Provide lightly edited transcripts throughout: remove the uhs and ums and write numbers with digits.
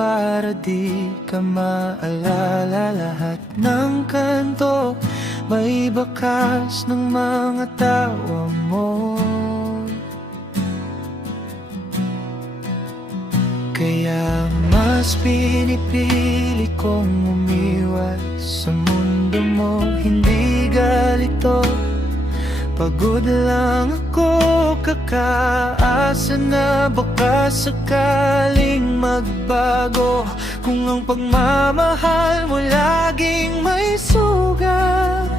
para di ka maalala. Lahat ng kanto may bakas ng mga tawa mo. Kaya mas pinipili kong umiwas sa mundo mo. Hindi galito, pagod lang ako, kakaasa na baka sakaling magbago. Kung ang pagmamahal mo laging may sugat,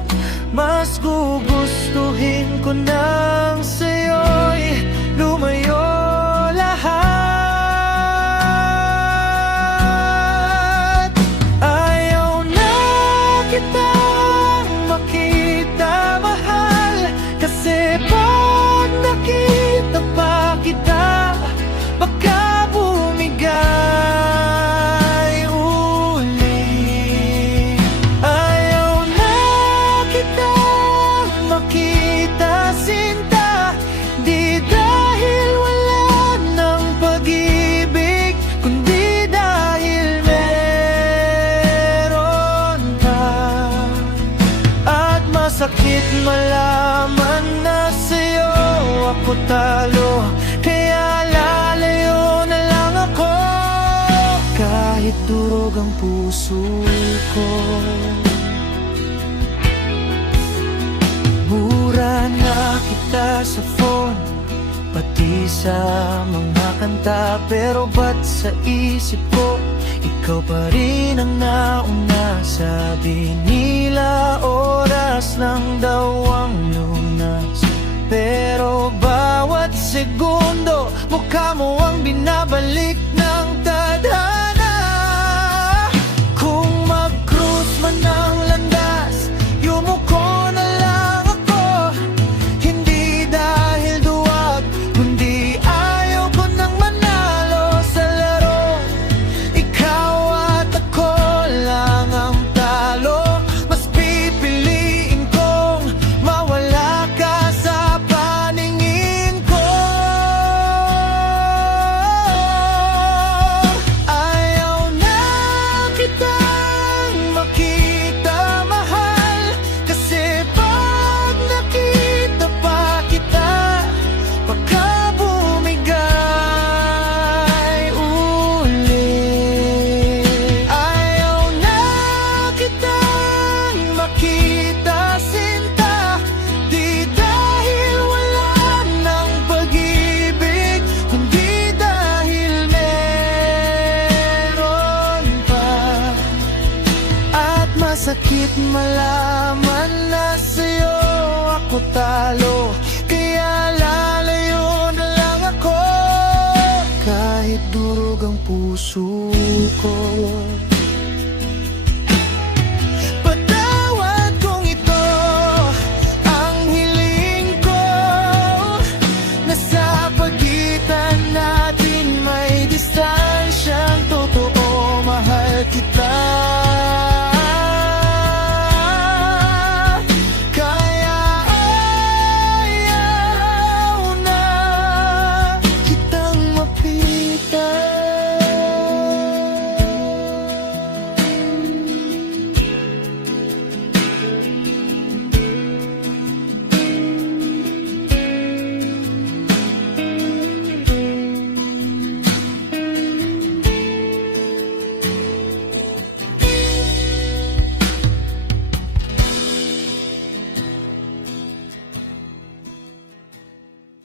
mas gugustuhin ko nang sa'yo'y lumayo lahat. Ayaw na kitang makita, mahal, kasi pag nakita pa kita, baka bumigay uli. Ayaw na kitang makita, sinta, di dahil wala ng pag-ibig, kundi dahil meron ka. At masakit malaman na sa'yo ako talo, kaya lalayo na lang ako, kahit durog ang puso ko. Mura na kita sa phone, pati sa mga kanta, pero ba't sa isip ko ikaw pa rin ang nauna? Sabi nila oras lang daw ang lunas, pero bawat segundo mukha mo ang binabalik ng tadhana. Kung mag-cruise man ang landas, yumuko na lang ako. Hindi dahil duwag, kundi ayaw ko nang manalo sa laro. Ikaw at ako lang ang talo. Mas pipiliin kong mawala ka sa paningin ko. Ayaw na kitang makita, mahal, kasi pag nakita pa kita, baka bumigay uli. Ayaw na kitang makita, sinta, di dahil wala ng pag-ibig, kundi dahil meron pa. At masakit malaman na sa'yo ako talo, kaya lalayo na lang ako, kahit durog ang puso ko. Patawad kung ito ang hiling ko, na sa pagitan natin may distansyang totoo. Mahal kita